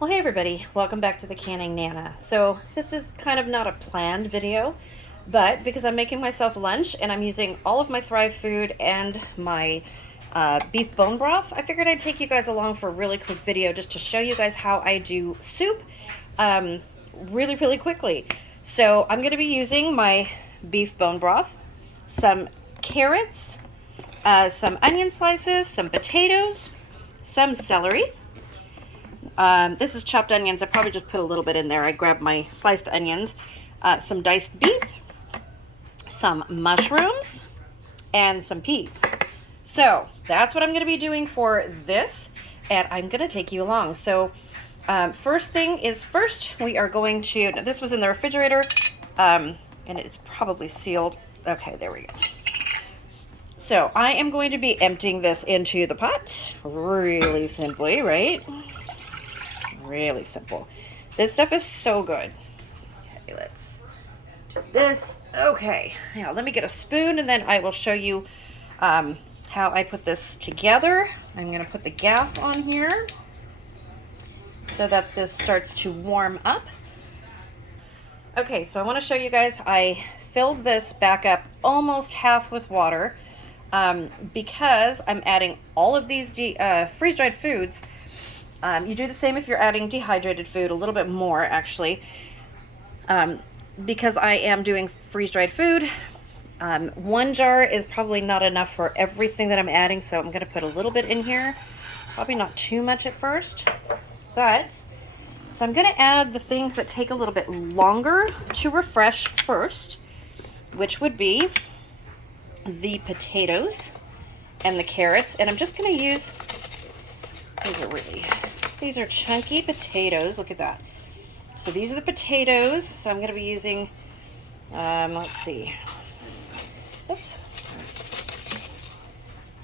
Well, hey everybody, welcome back to the Canning Nana. So this is kind of not a planned video, but because I'm making myself lunch and I'm using all of my Thrive food and my beef bone broth, I figured I'd take you guys along for a really quick video just to show you guys how I do soup really quickly. So I'm going to be using my beef bone broth, some carrots, some onion slices, some potatoes, some celery. This is chopped onions. I probably just put a little bit in there. I grabbed my sliced onions, some diced beef, some mushrooms, and some peas. So that's what I'm going to be doing for this, and I'm going to take you along. So first thing is first, we are going to, now this was in the refrigerator, and it's probably sealed. Okay, there we go. So I am going to be emptying this into the pot really simply, right? Really simple. This stuff is so good. Okay, let's do this. Okay, now let me get a spoon and then I will show you how I put this together. I'm going to put the gas on here so that this starts to warm up. Okay, so I want to show you guys, I filled this back up almost half with water because I'm adding all of these freeze-dried foods. You do the same if you're adding dehydrated food, a little bit more actually, because I am doing freeze-dried food. One jar is probably not enough for everything that I'm adding, so I'm going to put a little bit in here, probably not too much at first, but so I'm going to add the things that take a little bit longer to refresh first, which would be the potatoes and the carrots, and I'm just going to use, these are chunky potatoes. Look at that. So these are the potatoes. So I'm going to be using, let's see. Oops.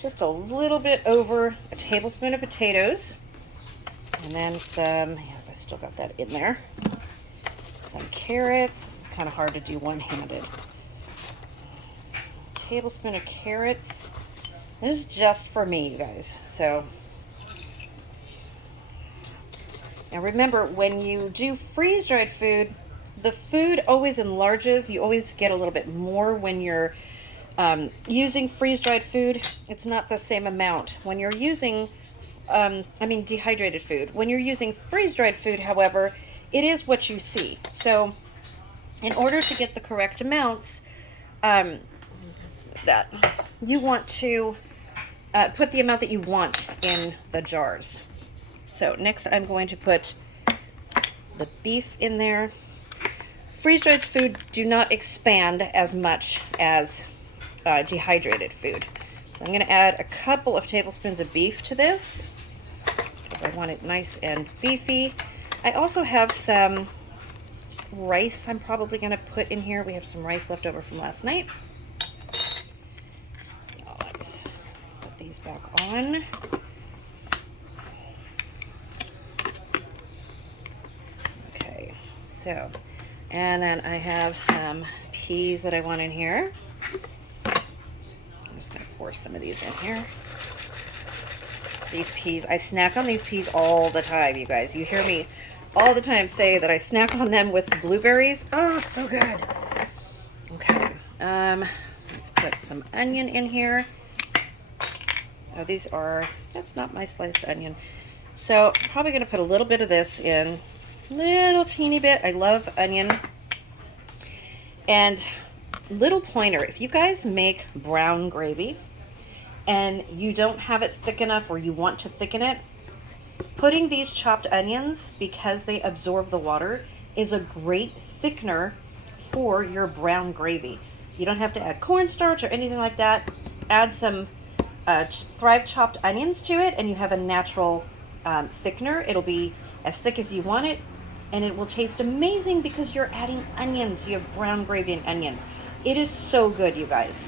Just a little bit over a tablespoon of potatoes. And then some, yeah, I still got that in there. Some carrots. It's kind of hard to do one-handed. Tablespoon of carrots. This is just for me, you guys. So now remember, when you do freeze-dried food, the food always enlarges. You always get a little bit more when you're using freeze-dried food. It's not the same amount. When you're using, dehydrated food. When you're using freeze-dried food, however, it is what you see. So in order to get the correct amounts, you want to put the amount that you want in the jars. So next I'm going to put the beef in there. Freeze-dried food do not expand as much as dehydrated food. So I'm going to add a couple of tablespoons of beef to this because I want it nice and beefy. I also have some rice I'm probably going to put in here. We have some rice left over from last night. So let's put these back on. So, and then I have some peas that I want in here. I'm just going to pour some of these in here. These peas, I snack on these peas all the time, you guys. You hear me all the time say that I snack on them with blueberries. Oh, it's so good. Okay, let's put some onion in here. Oh, that's not my sliced onion. So, I'm probably going to put a little bit of this in. Little teeny bit. I love onion. And little pointer, if you guys make brown gravy and you don't have it thick enough or you want to thicken it, putting these chopped onions, because they absorb the water, is a great thickener for your brown gravy. You don't have to add cornstarch or anything like that. Add some Thrive chopped onions to it and you have a natural thickener. It'll be as thick as you want it, and it will taste amazing because you're adding onions. You have brown gravy and onions. It is so good, you guys.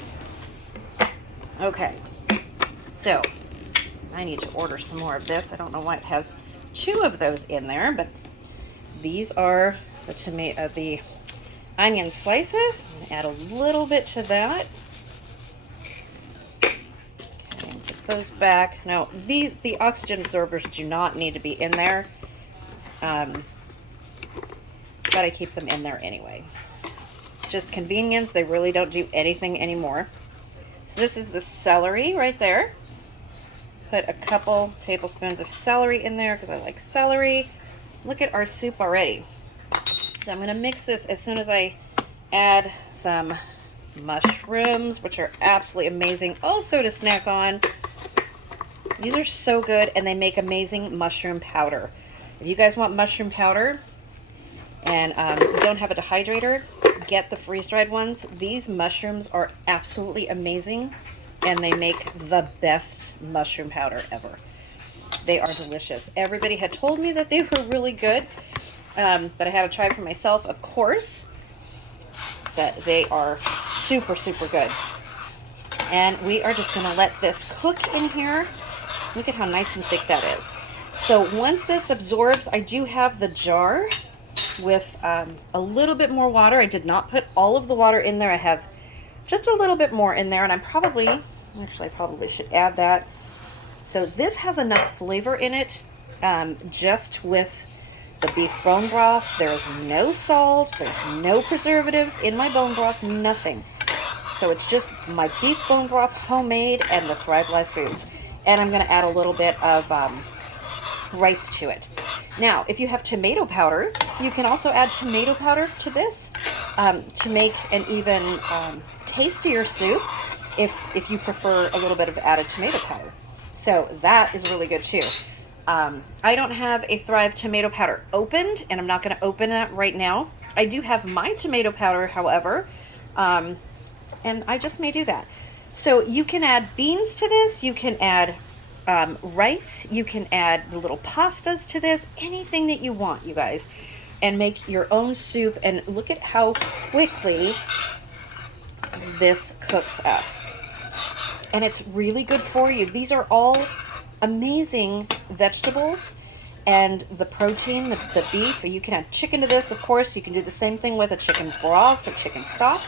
Okay, so I need to order some more of this. I don't know why it has 2 of those in there, but these are the onion slices. I'm gonna add a little bit to that. Okay, put those back. Now, the oxygen absorbers do not need to be in there. but I keep them in there anyway. Just convenience. They really don't do anything anymore. So this is the celery right there. Put a couple tablespoons of celery in there because I like celery. Look at our soup already. So I'm going to mix this as soon as I add some mushrooms, which are absolutely amazing also to snack on. These are so good, and they make amazing mushroom powder. If you guys want mushroom powder and you don't have a dehydrator, get the freeze-dried ones. These mushrooms are absolutely amazing, and they make the best mushroom powder ever. They are delicious. Everybody had told me that they were really good, but I had to try for myself, of course. But they are super, super good. And we are just going to let this cook in here. Look at how nice and thick that is. So once this absorbs, I do have the jar with a little bit more water. I did not put all of the water in there. I have just a little bit more in there, and I probably should add that. So this has enough flavor in it, just with the beef bone broth. There's no salt, there's no preservatives in my bone broth, nothing. So it's just my beef bone broth, homemade, and the Thrive Life Foods. And I'm going to add a little bit of rice to it. Now, if you have tomato powder, you can also add tomato powder to this to make an even tastier soup if you prefer a little bit of added tomato powder. So that is really good too. I don't have a Thrive tomato powder opened, and I'm not going to open that right now. I do have my tomato powder, however, and I just may do that. So you can add beans to this, you can add rice, you can add the little pastas to this, anything that you want, you guys, and make your own soup. And look at how quickly this cooks up. And it's really good for you. These are all amazing vegetables, and the protein, the beef. You can add chicken to this, of course. You can do the same thing with a chicken broth or chicken stock.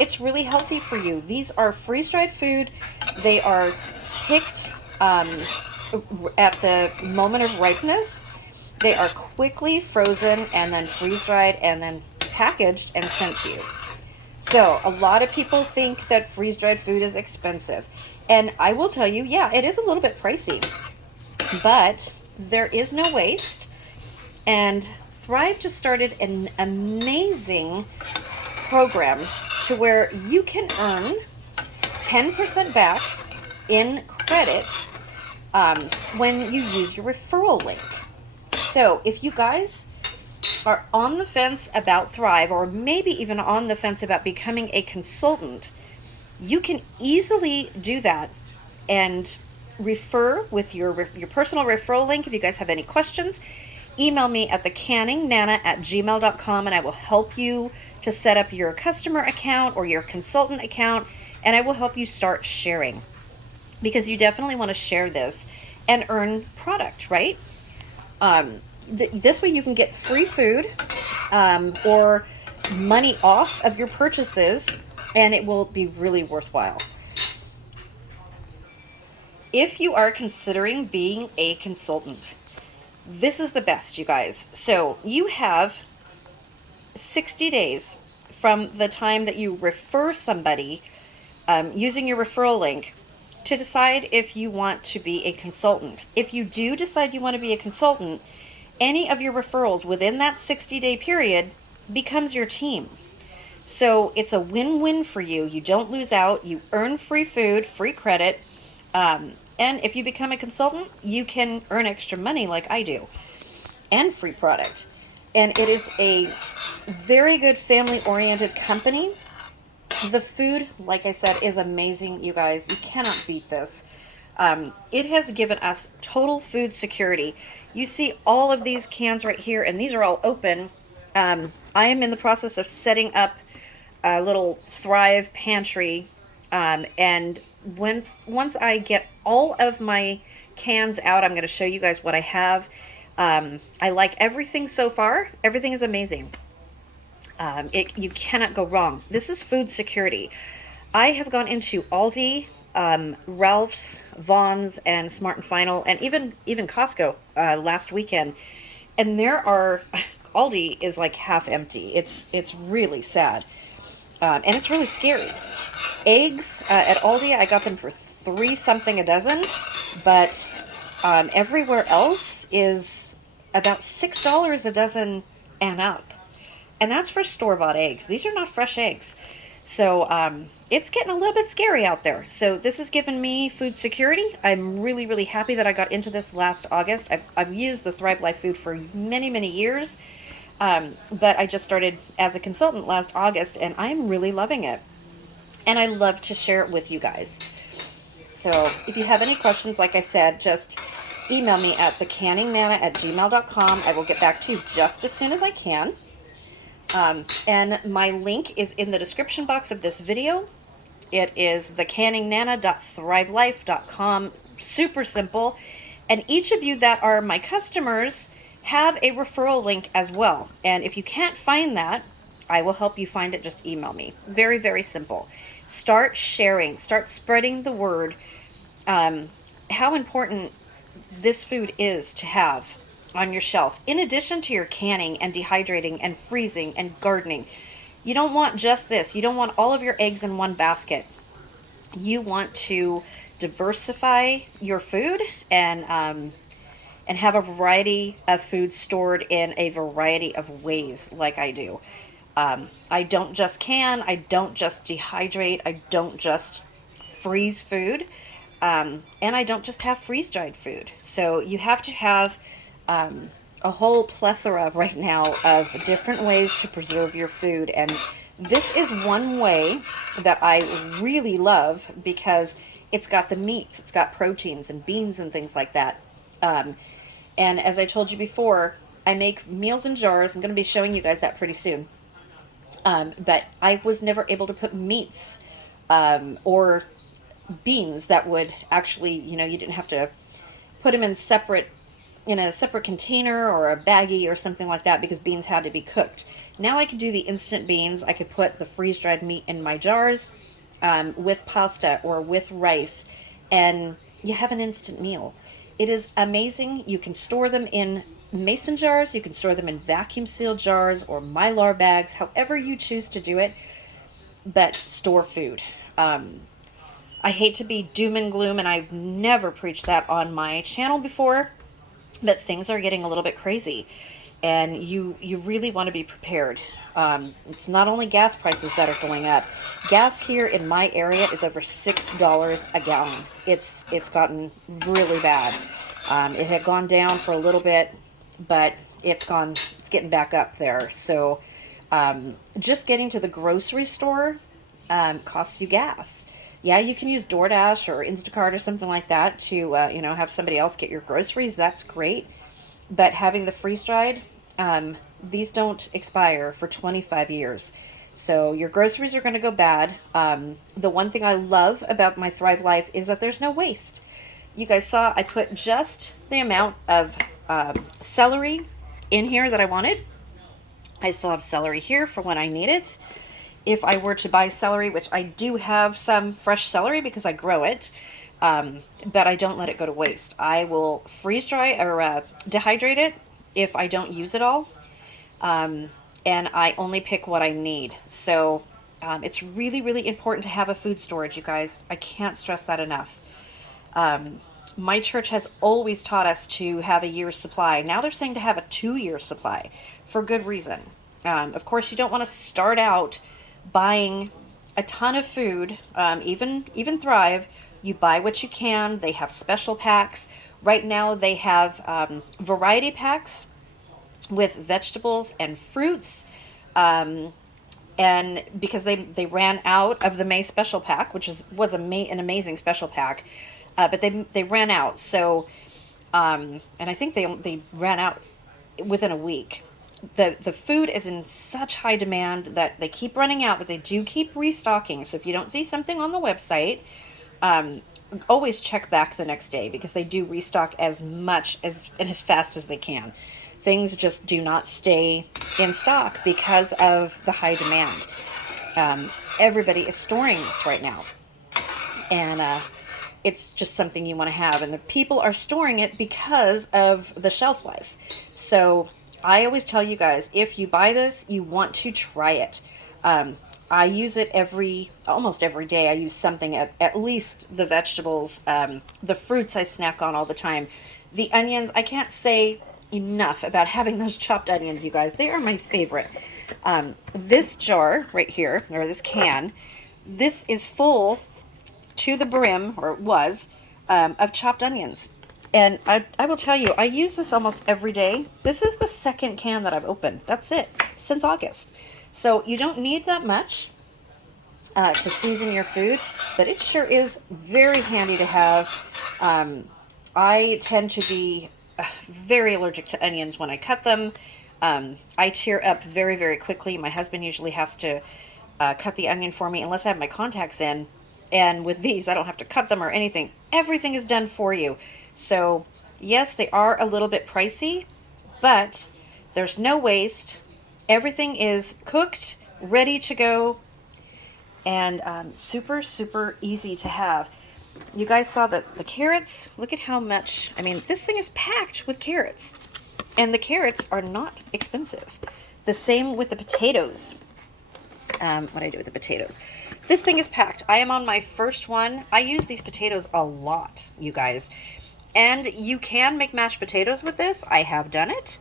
It's really healthy for you. These are freeze-dried food. They are picked at the moment of ripeness. They are quickly frozen and then freeze-dried and then packaged and sent to you. So a lot of people think that freeze-dried food is expensive. And I will tell you, yeah, it is a little bit pricey. But there is no waste. And Thrive just started an amazing program to where you can earn 10% back in credit when you use your referral link. So if you guys are on the fence about Thrive, or maybe even on the fence about becoming a consultant, you can easily do that and refer with your personal referral link. If you guys have any questions, email me at thecanningnana@gmail.com, and I will help you to set up your customer account or your consultant account, and I will help you start sharing, because you definitely want to share this and earn product, right? This way you can get free food or money off of your purchases, and it will be really worthwhile. If you are considering being a consultant, this is the best, you guys. So you have 60 days from the time that you refer somebody using your referral link to decide if you want to be a consultant. If you do decide you want to be a consultant, any of your referrals within that 60-day period becomes your team. So it's a win-win for you. You don't lose out. You earn free food, free credit. And if you become a consultant, you can earn extra money like I do, and free product. And it is a very good family-oriented company. The food, like I said, is amazing, you guys. You cannot beat this. It has given us total food security. You see all of these cans right here, and these are all open. I am in the process of setting up a little Thrive pantry, and once I get all of my cans out, I'm going to show you guys what I have. I like everything so far. Everything is amazing. You cannot go wrong. This is food security. I have gone into Aldi, Ralph's, Vaughn's, and Smart and Final, and even Costco last weekend. And there are Aldi is like half empty. It's really sad, and it's really scary. Eggs at Aldi, I got them for 3 something a dozen, but everywhere else is about $6 a dozen and up. And that's for store-bought eggs. These are not fresh eggs. So it's getting a little bit scary out there. So this has given me food security. I'm really, really happy that I got into this last August. I've used the Thrive Life food for many, many years. But I just started as a consultant last August, and I'm really loving it. And I love to share it with you guys. So if you have any questions, like I said, just email me at thecanningnana@gmail.com. I will get back to you just as soon as I can. And my link is in the description box of this video. It is thecanningnana.thrivelife.com. Super simple. And each of you that are my customers have a referral link as well. And if you can't find that, I will help you find it. Just email me. Very, very simple. Start sharing. Start spreading the word. How important this food is to have on your shelf, in addition to your canning and dehydrating and freezing and gardening. You don't want just this. You don't want all of your eggs in one basket. You want to diversify your food and have a variety of food stored in a variety of ways, like I do. I don't just can, I don't just dehydrate, I don't just freeze food, and I don't just have freeze-dried food. So you have to have a whole plethora right now of different ways to preserve your food. And this is one way that I really love because it's got the meats, it's got proteins and beans and things like that. And as I told you before, I make meals in jars. I'm going to be showing you guys that pretty soon. But I was never able to put meats or beans that would actually, you didn't have to put them in a separate container or a baggie or something like that, because beans had to be cooked. Now I could do the instant beans. I could put the freeze-dried meat in my jars with pasta or with rice, and you have an instant meal. It is amazing. You can store them in mason jars, you can store them in vacuum sealed jars or Mylar bags, however you choose to do it, but store food. I hate to be doom and gloom, and I've never preached that on my channel before, but things are getting a little bit crazy, and you really want to be prepared. It's not only gas prices that are going up. Gas here in my area is over $6 a gallon. It's gotten really bad. It had gone down for a little bit, but it's getting back up there. So just getting to the grocery store costs you gas. Yeah, you can use DoorDash or Instacart or something like that to, have somebody else get your groceries. That's great. But having the freeze-dried, these don't expire for 25 years. So your groceries are going to go bad. The one thing I love about my Thrive Life is that there's no waste. You guys saw I put just the amount of celery in here that I wanted. I still have celery here for when I need it. If I were to buy celery, which I do have some fresh celery because I grow it, but I don't let it go to waste. I will freeze dry or dehydrate it if I don't use it all, and I only pick what I need. So it's really, really important to have a food storage, you guys. I can't stress that enough. My church has always taught us to have a year's supply. Now they're saying to have a 2-year supply for good reason. Of course, you don't want to start out buying a ton of food. Even Thrive, you buy what you can. They have special packs. Right now they have variety packs with vegetables and fruits. And because they ran out of the May special pack, which was an amazing special pack, but they ran out. So, and I think they ran out within a week. The food is in such high demand that they keep running out, but they do keep restocking. So if you don't see something on the website, always check back the next day, because they do restock as much and as fast as they can. Things just do not stay in stock because of the high demand. Everybody is storing this right now. And it's just something you want to have. And the people are storing it because of the shelf life. So I always tell you guys, if you buy this, you want to try it. I use it almost every day. I use something, at least the vegetables, the fruits I snack on all the time. The onions, I can't say enough about having those chopped onions, you guys. They are my favorite. This jar right here, or this can, this is full to the brim, or it was, of chopped onions. And I will tell you, I use this almost every day. This is the second can that I've opened. That's it, since August. So you don't need that much to season your food, but it sure is very handy to have. I tend to be very allergic to onions when I cut them. I tear up very, very quickly. My husband usually has to cut the onion for me unless I have my contacts in. And with these, I don't have to cut them or anything. Everything is done for you. So yes, they are a little bit pricey, but there's no waste. Everything is cooked, ready to go, and super, super easy to have. You guys saw the carrots. Look at how much, I mean, this thing is packed with carrots. And the carrots are not expensive. The same with the potatoes. What I do with the potatoes. This thing is packed. I am on my first one. I use these potatoes a lot, you guys. And you can make mashed potatoes with this. I have done it.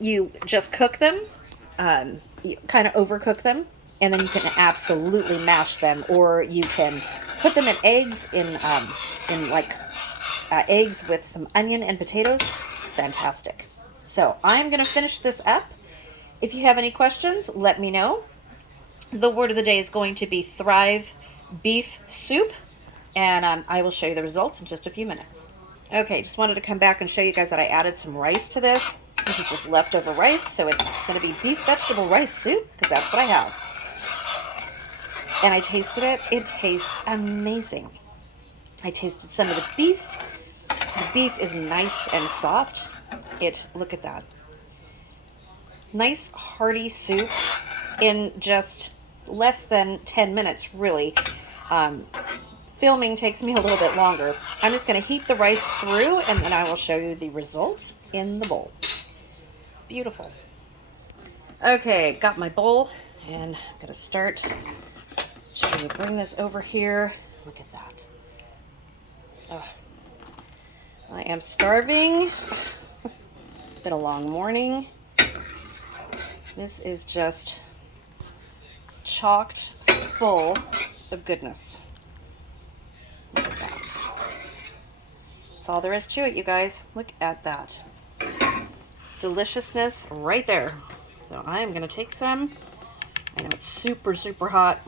You just cook them. You kind of overcook them. And then you can absolutely mash them. Or you can put them in eggs, eggs with some onion and potatoes. Fantastic. So I'm going to finish this up. If you have any questions, let me know. The word of the day is going to be Thrive Beef Soup, and I will show you the results in just a few minutes. Okay, just wanted to come back and show you guys that I added some rice to this. This is just leftover rice, so it's going to be beef vegetable rice soup, because that's what I have. And I tasted it. It tastes amazing. I tasted some of the beef. The beef is nice and soft. Look at that. Nice hearty soup in just less than 10 minutes, really. Filming takes me a little bit longer. I'm just going to heat the rice through, and then I will show you the result in the bowl. It's beautiful. Okay, got my bowl, and I'm going to start to bring this over here. Look at that. Oh, I am starving. It's been a long morning. This is just chocked full of goodness. Look at that. That's all there is to it, you guys. Look at that. Deliciousness right there. So I am going to take some. I know it's super, super hot.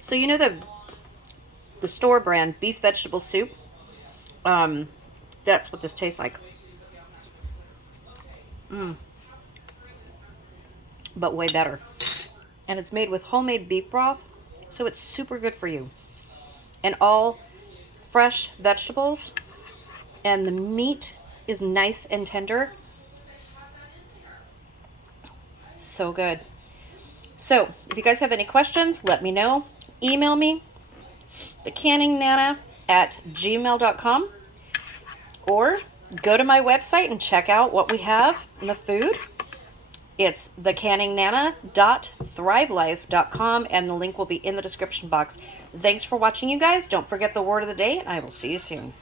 So you know the store brand beef vegetable soup? That's what this tastes like. But way better. And it's made with homemade beef broth, so it's super good for you. And all fresh vegetables, and the meat is nice and tender. So good. So, if you guys have any questions, let me know. Email me, thecanningnana@gmail.com, or go to my website and check out what we have in the food. It's thecanningnana.thrivelife.com, and the link will be in the description box. Thanks for watching, you guys. Don't forget the word of the day, and I will see you soon.